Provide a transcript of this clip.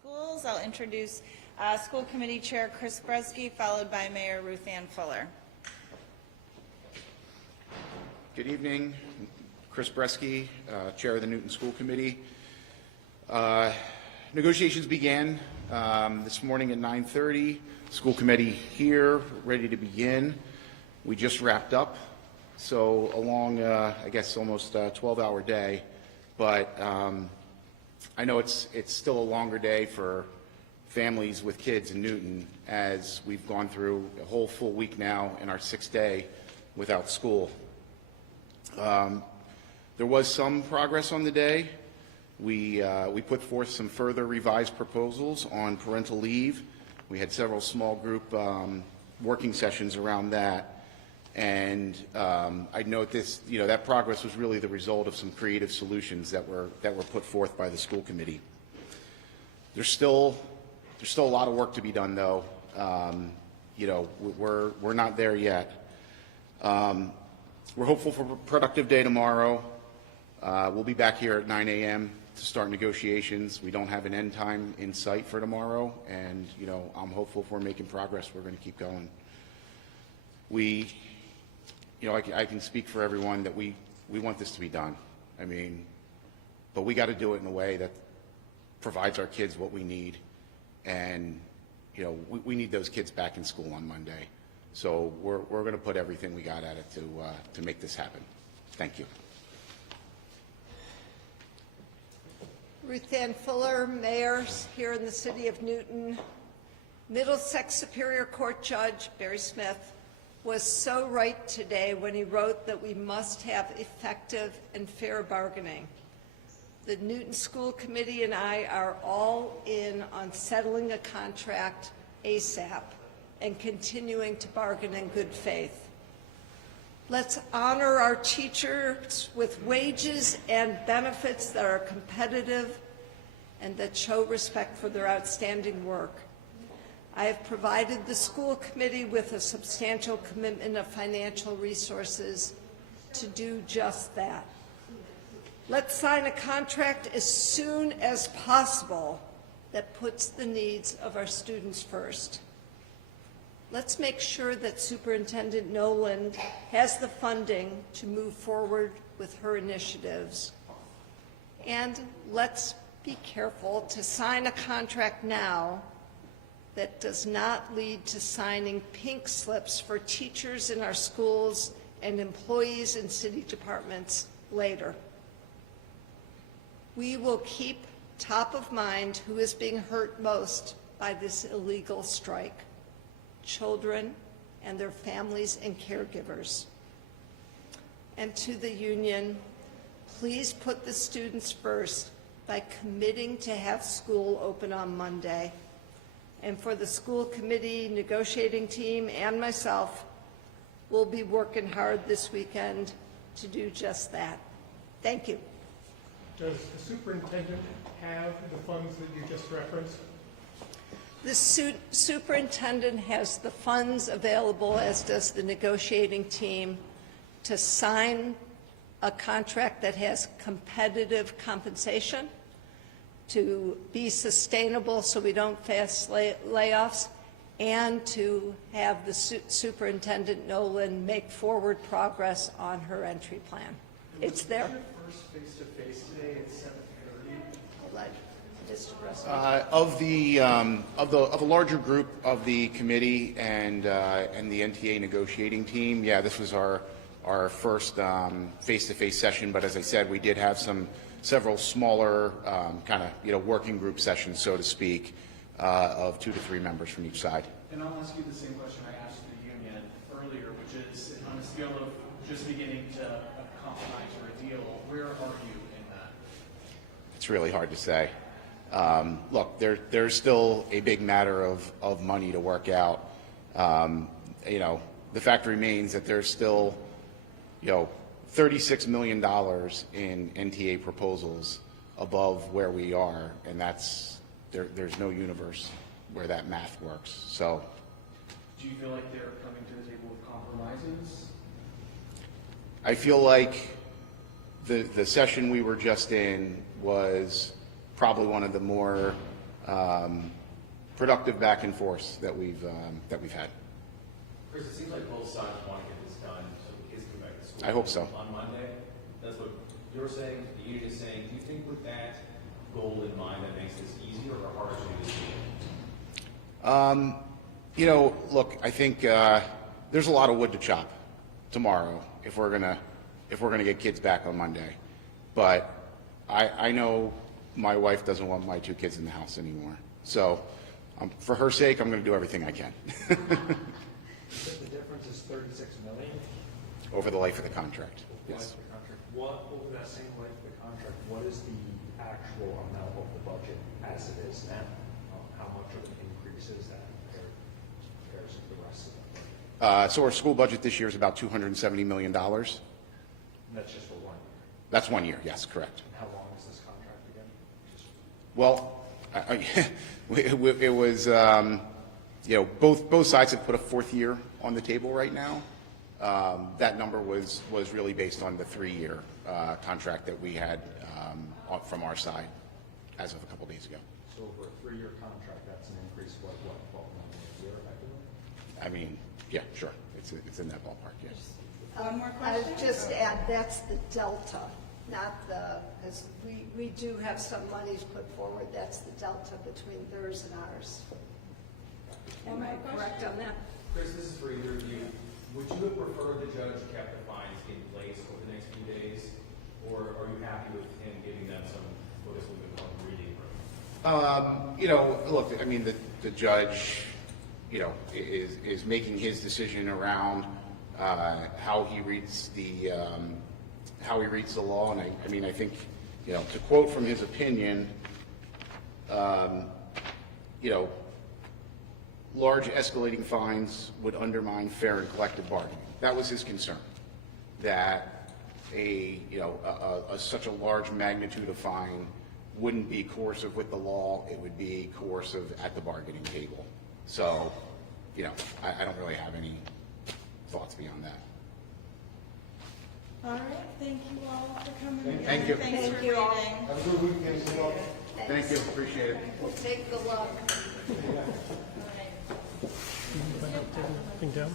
Schools. I'll introduce School Committee Chair Chris Brezski, followed by Mayor Ruthanne Fuller. Good evening. Chris Brezski, Chair of the Newton School Committee. Negotiations began this morning at 9:30. School Committee here, ready to begin. We just wrapped up, so a long, I guess, almost 12-hour day. But I know it's still a longer day for families with kids in Newton, as we've gone through a whole full week now in our 6th day without school. There was some progress on the day. We put forth some further revised proposals on parental leave. We had several small group working sessions around that. And I'd note this, that progress was really the result of some creative solutions that were put forth by the school committee. There's still a lot of work to be done, though. We're not there yet. We're hopeful for a productive day tomorrow. We'll be back here at 9 a.m. to start negotiations. We don't have an end time in sight for tomorrow, and I'm hopeful if we're making progress, we're going to keep going. I can speak for everyone that we want this to be done. But we got to do it in a way that provides our kids what we need, and we need those kids back in school on Monday. So we're going to put everything we got at it to make this happen. Thank you. Ruthanne Fuller, Mayor here in the City of Newton. Middlesex Superior Court Judge Barry Smith was so right today when he wrote that we must have effective and fair bargaining. The Newton School Committee and I are all in on settling a contract ASAP and continuing to bargain in good faith. Let's honor our teachers with wages and benefits that are competitive and that show respect for their outstanding work. I have provided the school committee with a substantial commitment of financial resources to do just that. Let's sign a contract as soon as possible that puts the needs of our students first. Let's make sure that Superintendent Noland has the funding to move forward with her initiatives. And let's be careful to sign a contract now that does not lead to signing pink slips for teachers in our schools and employees in city departments later. We will keep top of mind who is being hurt most by this illegal strike: children and their families and caregivers. And to the union, please put the students first by committing to have school open on Monday. And for the school committee, negotiating team, and myself, we'll be working hard this weekend to do just that. Thank you. Does the superintendent have the funds that you just referenced? The superintendent has the funds available, as does the negotiating team, to sign a contract that has competitive compensation, to be sustainable so we don't face layoffs, and to have the Superintendent Nolan make forward progress on her entry plan. It's there. First face-to-face today at 7:30. Of the larger group of the committee and the NTA negotiating team, yeah, this was our first face-to-face session. But as I said, we did have several smaller working group sessions, so to speak, of 2 to 3 members from each side. And I'll ask you the same question I asked the union earlier, which is, on a scale of just beginning to a compromise or a deal, where are you in that? It's really hard to say. Look, there's still a big matter of money to work out. The fact remains that there's still, $36 million in NTA proposals above where we are, and there's no universe where that math works. So, do you feel like they're coming to the table with compromises? I feel like the session we were just in was probably one of the more productive back and forth that we've had. Chris, it seems like both sides want to get this done so the kids come back to school. I hope so. On Monday. That's what you're saying, the union is saying. Do you think with that goal in mind that makes this easier or harder to do this year? Look, I think there's a lot of wood to chop tomorrow if we're gonna get kids back on Monday. But I know my wife doesn't want my 2 kids in the house anymore. So for her sake, I'm going to do everything I can. The difference is 36 million? Over the life of the contract, Life yes. of the contract. What, over that same life of the contract, what is the actual amount of the budget as it is now? How much of an increase is that compared to the rest of the budget? So our school budget this year is about $270 million. And that's just for 1 year. That's 1 year, yes, correct. And how long is this contract again? Well, it was, both sides have put a 4th year on the table right now. That number was really based on the 3-year contract that we had from our side as of a couple days ago. So over a 3-year contract, that's an increase of what, 12 million a year effectively? I mean, yeah, sure, it's in that ballpark, yes. One more I question? would just add, that's the delta, not the, because we do have some monies put forward, that's the delta between theirs and ours. Am I correct on that? Chris, this is for either of you. Would you have preferred the judge kept the fines in place over the next few days? Or are you happy with him giving them some, what is what we call breathing room? Look, I mean, the judge, is making his decision around how he reads the law, and I think, to quote from his opinion, large escalating fines would undermine fair and collective bargaining. That was his concern, that such a large magnitude of fine wouldn't be coercive with the law, it would be coercive at the bargaining table. So, I don't really have any thoughts beyond that. All right, thank you all for coming. Thank you. Thanks for Thank you all. reading. Have a good weekend, everyone. Thank you, appreciate it. We'll take the luck. Thing down?